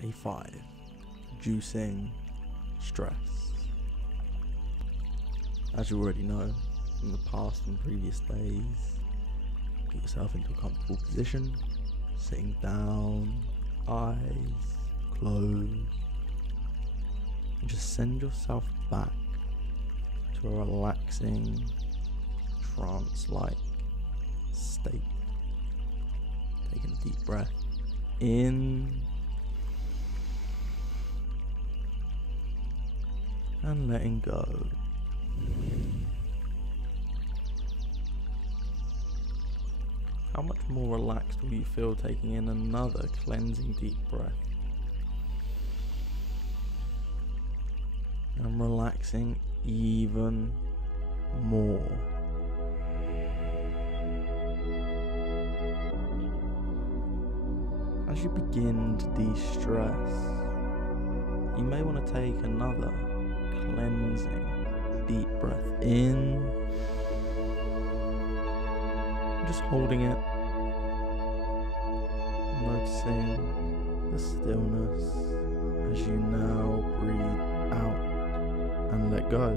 Day 5. Reducing stress. As you already know from the past and previous days, get yourself into a comfortable position, sitting down, eyes closed, and just send yourself back to a relaxing, trance-like state. Taking a deep breath in and letting go. How much more relaxed will you feel taking in another cleansing deep breath? And relaxing even more. As you begin to de-stress, you may want to take another cleansing deep breath in, just holding it, noticing the stillness as you now breathe out and let go.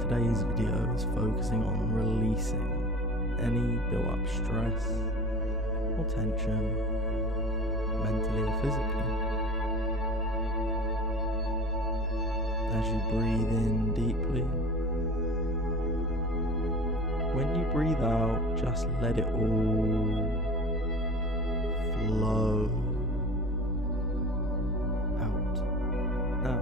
Today's video is focusing on releasing any built-up stress or tension, mentally or physically. As you breathe in deeply, when you breathe out, just let it all flow out. Now,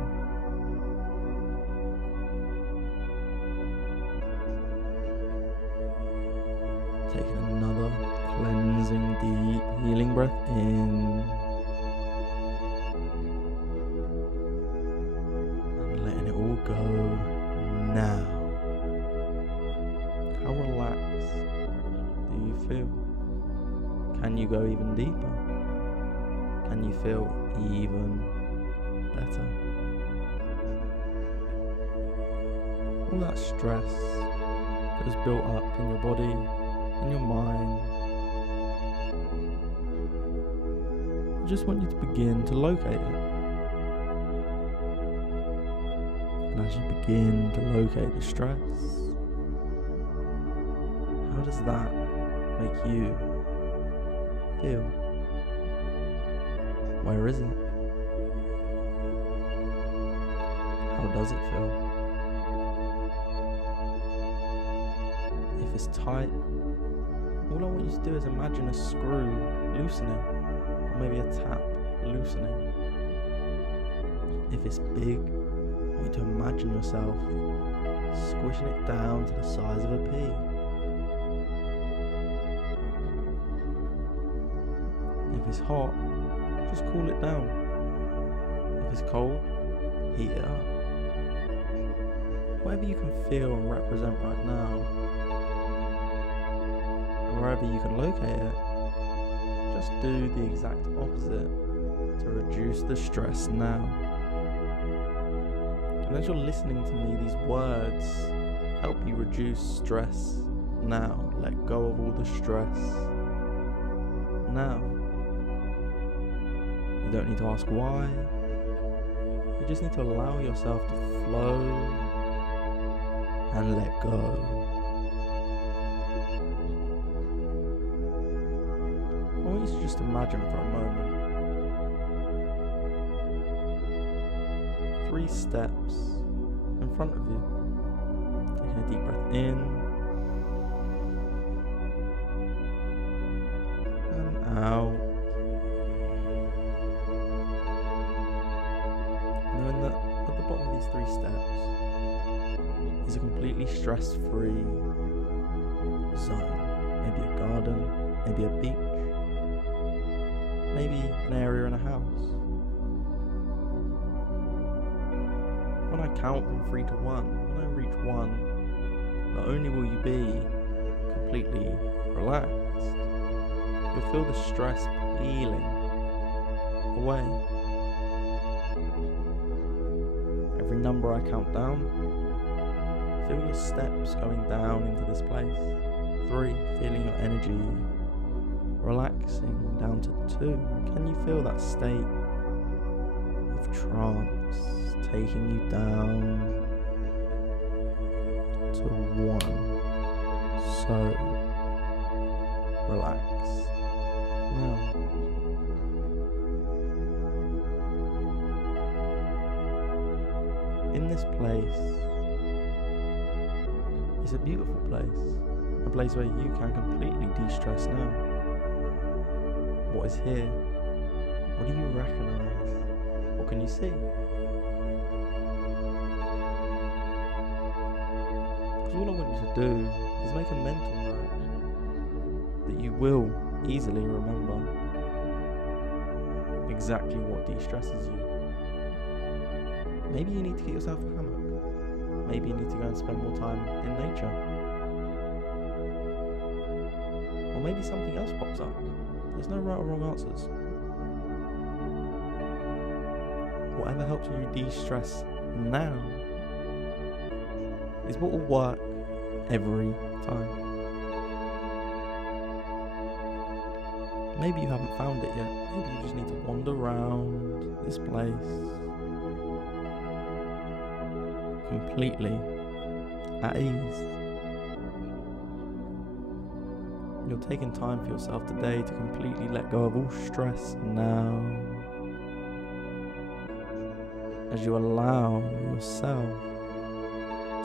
taking another cleansing, deep, healing breath in. And letting it all go now. How relaxed do you feel? Can you go even deeper? Can you feel even better? All that stress that was built up in your body, in your mind, I just want you to begin to locate it. And as you begin to locate the stress, how does that make you feel? Where is it? How does it feel? If it's tight, all I want you to do is imagine a screw loosening, or maybe a tap loosening. If it's big, I want you to imagine yourself squishing it down to the size of a pea. If it's hot, just cool it down. If it's cold, heat it up. Whatever you can feel and represent right now, wherever you can locate it, just do the exact opposite to reduce the stress now. And as you're listening to me, these words help you reduce stress now. Let go of all the stress now. You don't need to ask why. You just need to allow yourself to flow and let go. I want you to just imagine for a moment 3 steps in front of you. Taking a deep breath in and out. Knowing that at the bottom of these 3 steps is a completely stress-free zone. Maybe a garden, maybe a beach, maybe an area in a house. When I count from 3 to 1, when I reach 1, not only will you be completely relaxed, you'll feel the stress peeling away. Every number I count down, feel your steps going down into this place. 3, feeling your energy relaxing down to 2. Can you feel that state of trance taking you down to 1? So relaxed. Now, in this place, it's a beautiful place, a place where you can completely de-stress now. What is here? What do you recognize? What can you see? Because all I want you to do is make a mental note that you will easily remember exactly what de-stresses you. Maybe you need to get yourself a hammock. Maybe you need to go and spend more time in nature. Or maybe something else pops up. There's no right or wrong answers. Whatever helps you de-stress now is what will work every time. Maybe you haven't found it yet. Maybe you just need to wander around this place completely at ease. You're taking time for yourself today to completely let go of all stress now, as you allow yourself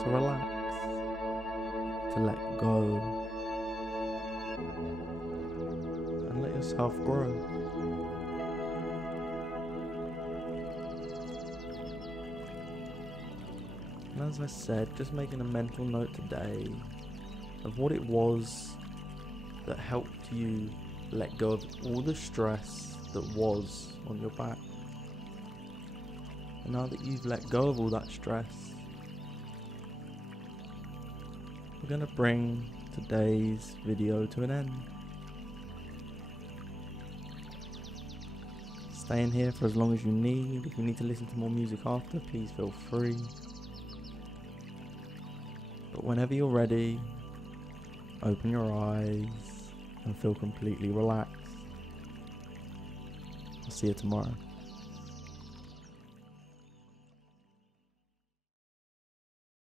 to relax, to let go, and let yourself grow. And as I said, just making a mental note today of what it was that helped you let go of all the stress that was on your back. And now that you've let go of all that stress, we're going to bring today's video to an end. Stay in here for as long as you need. If you need to listen to more music after, please feel free. But whenever you're ready, open your eyes and feel completely relaxed. I'll see you tomorrow.